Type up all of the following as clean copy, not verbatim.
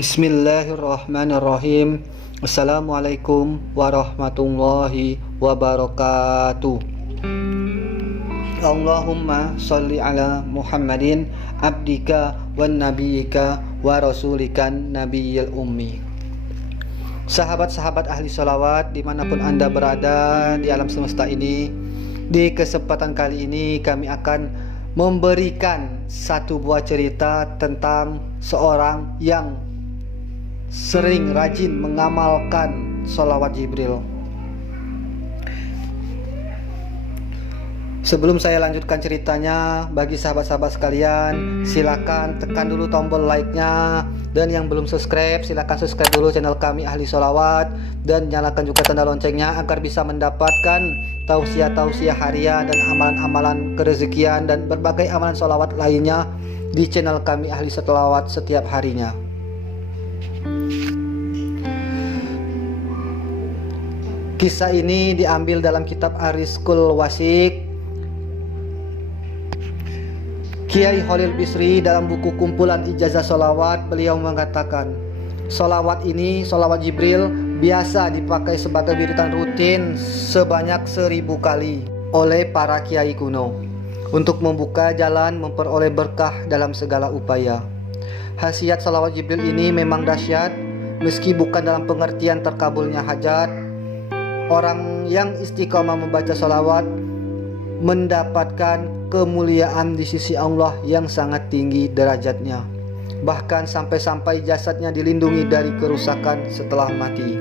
Bismillahirrahmanirrahim. Assalamualaikum warahmatullahi wabarakatuh. Allahumma sholli ala Muhammadin abdika wan nabiyyika wa rasulikan nabiyil ummi. Sahabat-sahabat ahli sholawat dimanapun Anda berada di alam semesta ini, di kesempatan kali ini kami akan memberikan satu buah cerita tentang seorang yang sering rajin mengamalkan sholawat Jibril. Sebelum saya lanjutkan ceritanya, bagi sahabat-sahabat sekalian, silakan tekan dulu tombol like-nya, dan yang belum subscribe silakan subscribe dulu channel kami Ahli Sholawat, dan nyalakan juga tanda loncengnya agar bisa mendapatkan tausiah-tausiah harian dan amalan-amalan kerezekian dan berbagai amalan sholawat lainnya di channel kami Ahli Sholawat setiap harinya. Kisah ini diambil dalam kitab Ar-Rizqul Wasik Kiai Khalil Bisri. Dalam buku kumpulan ijazah sholawat, beliau mengatakan, sholawat ini, sholawat Jibril, biasa dipakai sebagai wiridan rutin sebanyak 1000 kali oleh para kiai kuno untuk membuka jalan memperoleh berkah dalam segala upaya. Khasiat sholawat Jibril ini memang dahsyat, meski bukan dalam pengertian terkabulnya hajat. Orang yang istiqomah membaca sholawat mendapatkan kemuliaan di sisi Allah yang sangat tinggi derajatnya, bahkan sampai-sampai jasadnya dilindungi dari kerusakan setelah mati.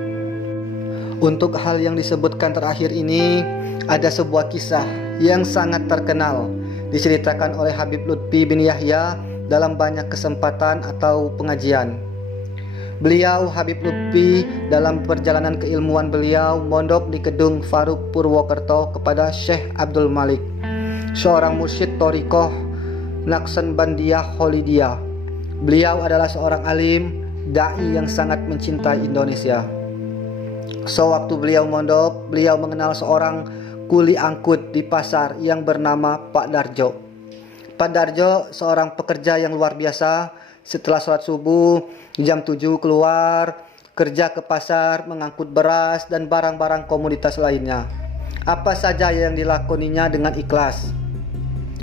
Untuk hal yang disebutkan terakhir ini, ada sebuah kisah yang sangat terkenal diceritakan oleh Habib Lutfi bin Yahya dalam banyak kesempatan atau pengajian. Beliau, Habib Lutfi, dalam perjalanan keilmuan beliau mondok di Kedung Faruk Purwokerto kepada Syekh Abdul Malik, seorang mursyid Thariqah Naqsabandiyah Kholidiyah. Beliau adalah seorang alim dai yang sangat mencintai Indonesia. Sewaktu beliau mondok, beliau mengenal seorang kuli angkut di pasar yang bernama Pak Darjo. Pak Darjo seorang pekerja yang luar biasa. Setelah sholat subuh, jam 7 keluar, kerja ke pasar, mengangkut beras dan barang-barang komoditas lainnya. Apa saja yang dilakoninya dengan ikhlas.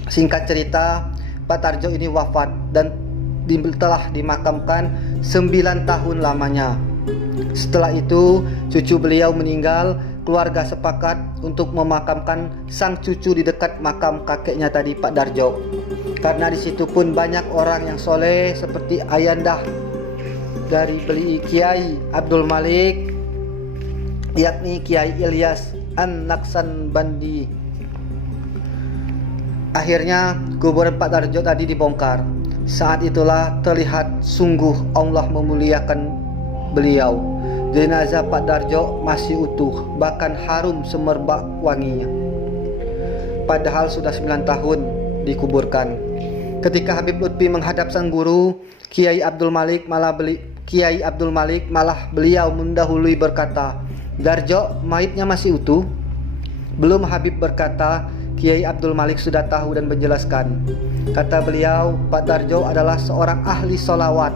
Singkat cerita, Pak Tarjo ini wafat dan telah dimakamkan 9 tahun lamanya. Setelah itu, cucu beliau meninggal. Keluarga sepakat untuk memakamkan sang cucu di dekat makam kakeknya tadi, Pak Darjo. Karena di situ pun banyak orang yang soleh seperti ayandah dari beli Kiai Abdul Malik, yakni Kiai Ilyas An-Naqsabandi. Akhirnya kuburan Pak Darjo tadi dibongkar. Saat itulah terlihat sungguh Allah memuliakan beliau. Jenazah Pak Darjo masih utuh, bahkan harum semerbak wanginya. Padahal sudah 9 tahun dikuburkan. Ketika Habib Lutfi menghadap sang guru, Kiai Abdul Malik malah beliau mendahului berkata, "Darjo, mayitnya masih utuh?" Belum Habib berkata, Kiai Abdul Malik sudah tahu dan menjelaskan. Kata beliau, Pak Darjo adalah seorang ahli sholawat.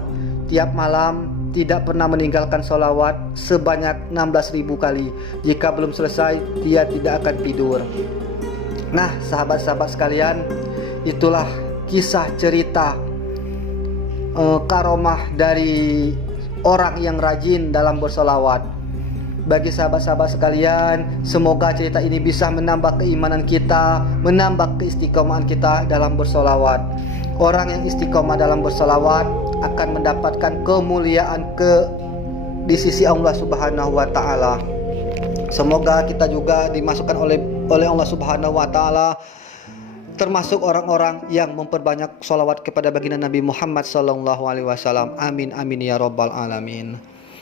Tiap malam tidak pernah meninggalkan sholawat sebanyak 16.000 kali. Jika belum selesai, dia tidak akan tidur. Nah, sahabat-sahabat sekalian, itulah kisah cerita karomah dari orang yang rajin dalam bersolawat. Bagi sahabat-sahabat sekalian, semoga cerita ini bisa menambah keimanan kita, menambah keistiqomahan kita dalam bersolawat. Orang yang istiqomah dalam bersolawat akan mendapatkan kemuliaan di sisi Allah Subhanahu wa Ta'ala. Semoga kita juga dimasukkan oleh Allah Subhanahu wa Ta'ala termasuk orang-orang yang memperbanyak sholawat kepada baginda Nabi Muhammad sallallahu alaihi wasallam. Amin amin ya rabbal alamin.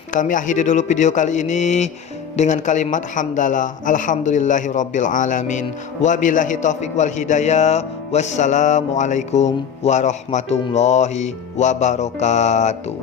Kami akhiri dulu video kali ini dengan kalimat hamdalah. Alhamdulillahi rabbil alamin. Wabillahi taufiq wal hidayah. Wassalamualaikum warahmatullahi wabarakatuh.